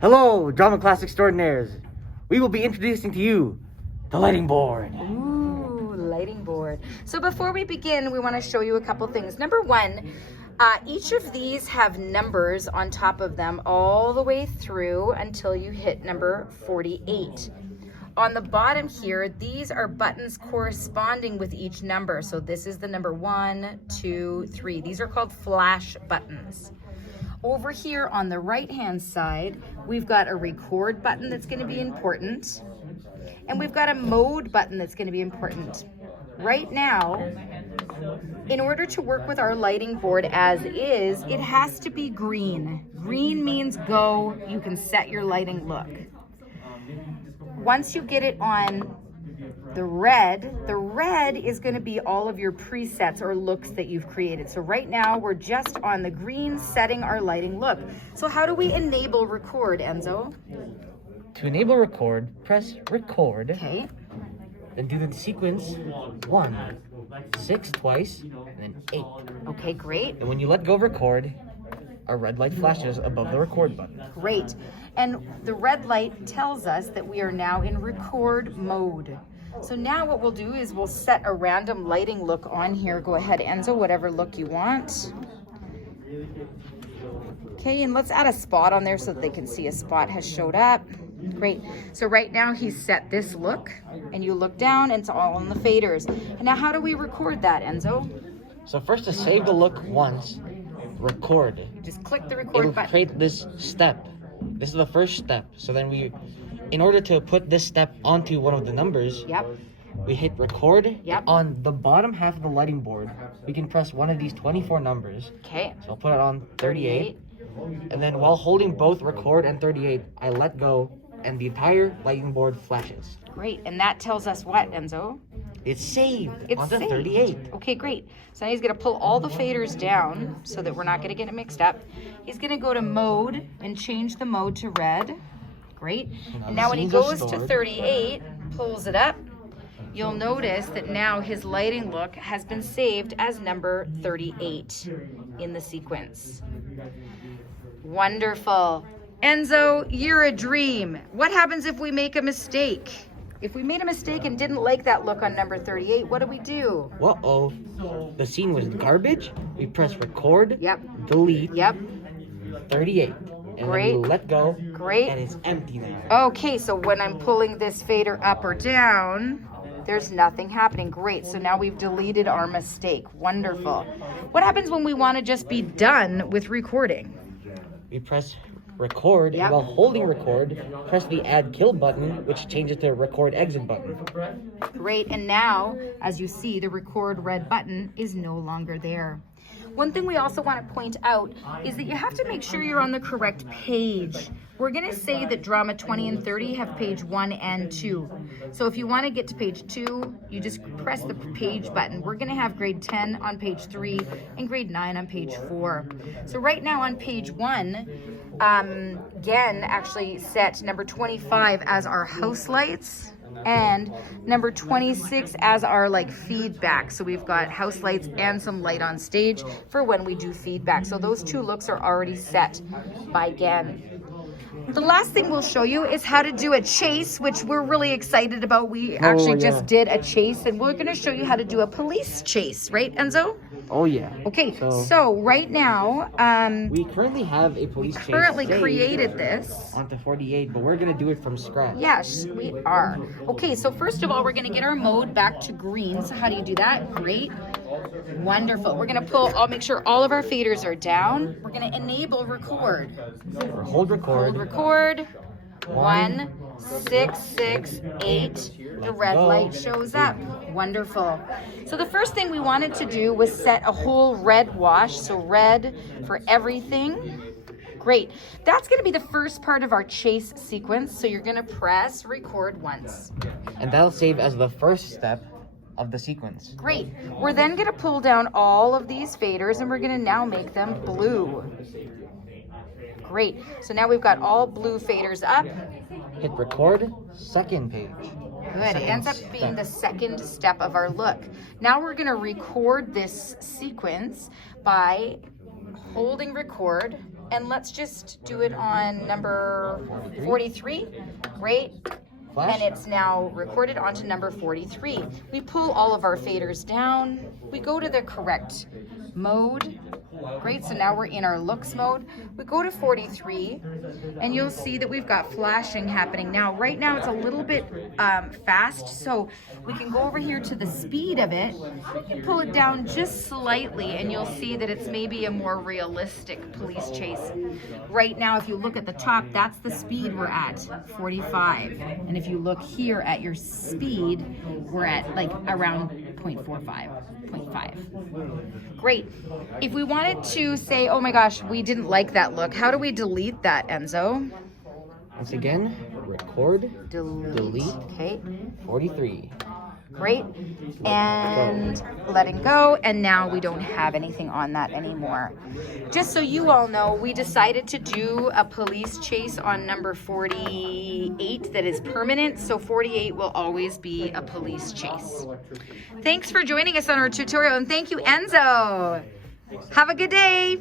Hello, drama class extraordinaires. We will be introducing to you the lighting board. Ooh, lighting board. So before we begin, we want to show you a couple things. Number one, each of these have numbers on top of them all the way through until you hit number 48. On the bottom here, these are buttons corresponding with each number. So this is the number 1, 2, 3. These are called flash buttons. Over here on the right-hand side, we've got a record button that's going to be important. And we've got a mode button that's going to be important. Right now, in order to work with our lighting board as is, it has to be green. Green means go. You can set your lighting look. Once you get it on the red is going to be all of your presets or looks that you've created. So right now we're just on the green setting our lighting look. So how do we enable record, Enzo? To enable record, press record. Okay. Then do the sequence 1, 6 twice, and then 8. Okay, great. And when you let go of record, a red light flashes above the record button. Great. And the red light tells us that we are now in record mode. So now what we'll do is we'll set a random lighting look on here. Go ahead, Enzo, whatever look you want. Okay, and let's add a spot on there so that they can see a spot has showed up. Great. So right now he's set this look, and you look down and it's all on the faders. And now how do we record that, Enzo? So first, to save the look once, record. You just click the record It'll button. create this step. This is the first step. So then in order to put this step onto one of the numbers, Yep. we hit record. Yep. On the bottom half of the lighting board, we can press one of these 24 numbers. Okay. So I'll put it on 38. And then while holding both record and 38, I let go and the entire lighting board flashes. Great. And that tells us what, Enzo? It's saved It's onto saved. 38. Okay, great. So now he's going to pull all the faders down so that we're not going to get it mixed up. He's going to go to mode and change the mode to red. Great. And now when he scenes are goes to stored. 38, pulls it up, you'll notice that now his lighting look has been saved as number 38 in the sequence. Wonderful. Enzo, you're a dream. What happens if we make a mistake? If we made a mistake and didn't like that look on number 38, what do we do? Uh-oh. The scene was garbage. We press record. Yep. Delete. Yep. 38. And Great. then we let go. Great. And it's empty now. Okay, so when I'm pulling this fader up or down, there's nothing happening. Great, so now we've deleted our mistake. Wonderful. What happens when we want to just be done with recording? We press record, Yep. and while holding record, press the add kill button, which changes to record exit button. Great, and now, as you see, the record red button is no longer there. One thing we also want to point out is that you have to make sure you're on the correct page. We're going to say that drama 20 and 30 have page 1 and 2. So if you want to get to page 2, you just press the page button. We're going to have grade 10 on page 3 and grade 9 on page 4. So right now on page 1, Gen actually set number 25 as our house lights and number 26 as our feedback. So we've got house lights and some light on stage for when we do feedback. So those two looks are already set by Gen. The last thing we'll show you is how to do a chase, which we're really excited about. We actually just did a chase, and we're going to show you how to do a police chase, right, Enzo? Oh, yeah. Okay, so right now, We currently have a police chase currently saved created this. onto 48, but we're going to do it from scratch. Yes, we are. Okay, so first of all, we're going to get our mode back to green. So how do you do that? Great. Wonderful. We're going to I'll make sure all of our faders are down. We're going to enable record. Hold record. Hold record. 1, 6, 6, 8. The red light shows up. Wonderful. So the first thing we wanted to do was set a whole red wash. So red for everything. Great. That's going to be the first part of our chase sequence. So you're going to press record once. And that'll save as the first step of the sequence. Great. We're then going to pull down all of these faders and we're going to now make them blue. Great. So now we've got all blue faders up. Hit record, second page. Good. It ends up being the second step of our look. Now we're going to record this sequence by holding record And let's just do it on number 43. Great. Flash. And it's now recorded onto number 43. We pull all of our faders down. We go to the correct mode. Great, so now we're in our looks mode. We go to 43, and you'll see that we've got flashing happening now. Right now it's a little bit fast, so we can go over here to the speed of it and pull it down just slightly, and you'll see that it's maybe a more realistic police chase. Right now, if you look at the top, that's the speed we're at, 45. And if you look here at your speed, we're at like around 0.45, 0.5. Great. If we wanted to say, oh my gosh, we didn't like that look, how do we delete that, Enzo? Once again, record, delete. Okay. 43. Great. And letting go. And now we don't have anything on that anymore. Just so you all know, we decided to do a police chase on number 48 that is permanent. So 48 will always be a police chase. Thanks for joining us on our tutorial. And thank you, Enzo. Have a good day.